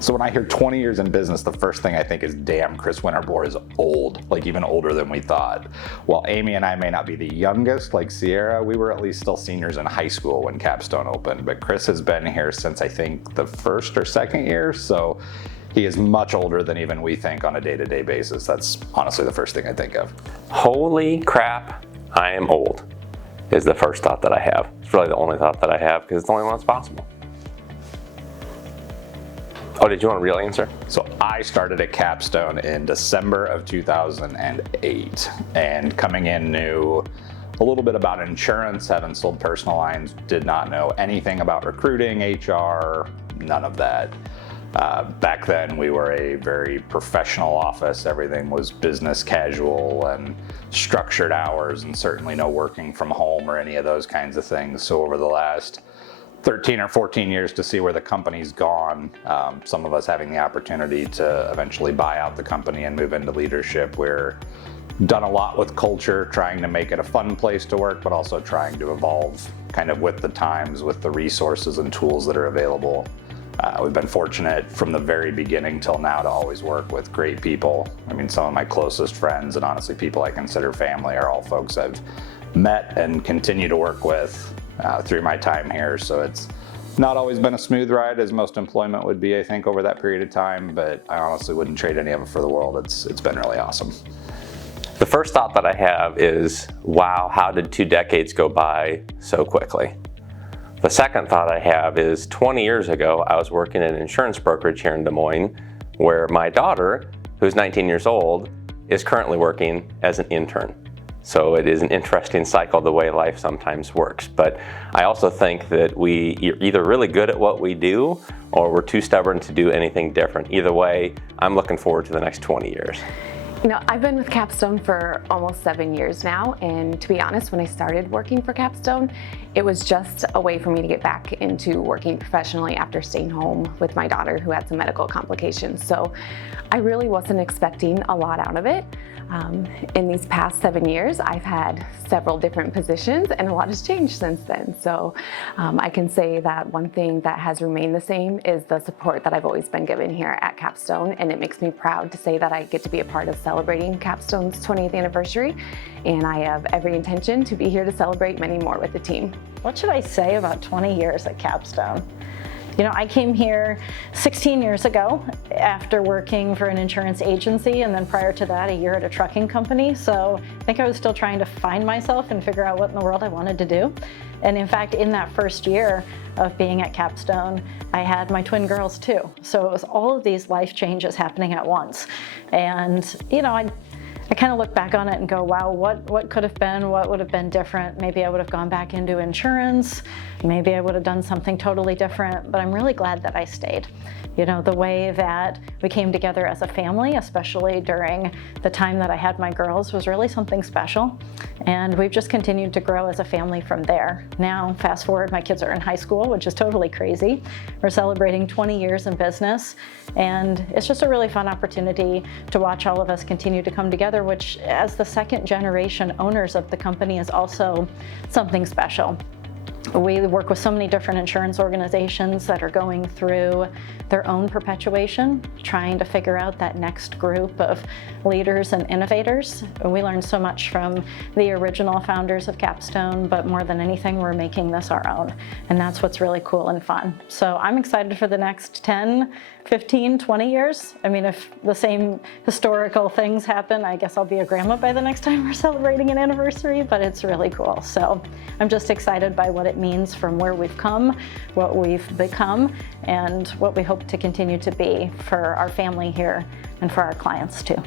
So when I hear 20 years in business, the first thing I think is, damn, Chris Winterbore is old, like even older than we thought. While Amy and I may not be the youngest like Sierra, we were at least still seniors in high school when Capstone opened. But Chris has been here since I think the first or second year, so he is much older than even we think on a day-to-day basis. That's honestly the first thing I think of. Holy crap, I am old, is the first thought that I have. It's really the only thought that I have because it's the only one that's possible. Oh, did you want a real answer? So I started at Capstone in December of 2008, and coming in knew a little bit about insurance, having sold personal lines, did not know anything about recruiting, HR, none of that. Back then we were a very professional office. Everything was business casual and structured hours, and certainly no working from home or any of those kinds of things. So over the last 13 or 14 years to see where the company's gone, some of us having the opportunity to eventually buy out the company and move into leadership. We're done a lot with culture, trying to make it a fun place to work, but also trying to evolve kind of with the times, with the resources and tools that are available. We've been fortunate from the very beginning till now to always work with great people. I mean, some of my closest friends and honestly people I consider family are all folks I've met and continue to work with through my time here. So it's not always been a smooth ride, as most employment would be, I think, over that period of time, but I honestly wouldn't trade any of it for the world. It's been really awesome. The first thought that I have is, wow, how did 2 decades go by so quickly? The second thought I have is 20 years ago, I was working in an insurance brokerage here in Des Moines, where my daughter, who's 19 years old, is currently working as an intern. So it is an interesting cycle the way life sometimes works. But I also think that we're either really good at what we do or we're too stubborn to do anything different. Either way, I'm looking forward to the next 20 years. You know, I've been with Capstone for almost 7 years now, and to be honest, when I started working for Capstone, it was just a way for me to get back into working professionally after staying home with my daughter who had some medical complications. So I really wasn't expecting a lot out of it. In these past 7 years, I've had several different positions and a lot has changed since then. So I can say that one thing that has remained the same is the support that I've always been given here at Capstone, and it makes me proud to say that I get to be a part of celebrating Capstone's 20th anniversary, and I have every intention to be here to celebrate many more with the team. What should I say about 20 years at Capstone? You know, I came here 16 years ago after working for an insurance agency, and then prior to that, a year at a trucking company. So I think I was still trying to find myself and figure out what in the world I wanted to do. And in fact, in that first year of being at Capstone, I had my twin girls too. So it was all of these life changes happening at once. And, you know, I kind of look back on it and go, wow, what could have been, what would have been different? Maybe I would have gone back into insurance. Maybe I would have done something totally different, but I'm really glad that I stayed. You know, the way that we came together as a family, especially during the time that I had my girls, was really something special. And we've just continued to grow as a family from there. Now, fast forward, my kids are in high school, which is totally crazy. We're celebrating 20 years in business, and it's just a really fun opportunity to watch all of us continue to come together, which as the second generation owners of the company is also something special. We work with so many different insurance organizations that are going through their own perpetuation, trying to figure out that next group of leaders and innovators. We learned so much from the original founders of Capstone, but more than anything, we're making this our own. And that's what's really cool and fun. So I'm excited for the next 10, 15, 20 years. I mean, if the same historical things happen, I guess I'll be a grandma by the next time we're celebrating an anniversary, but it's really cool. So I'm just excited by what it means from where we've come, what we've become, and what we hope to continue to be for our family here and for our clients too.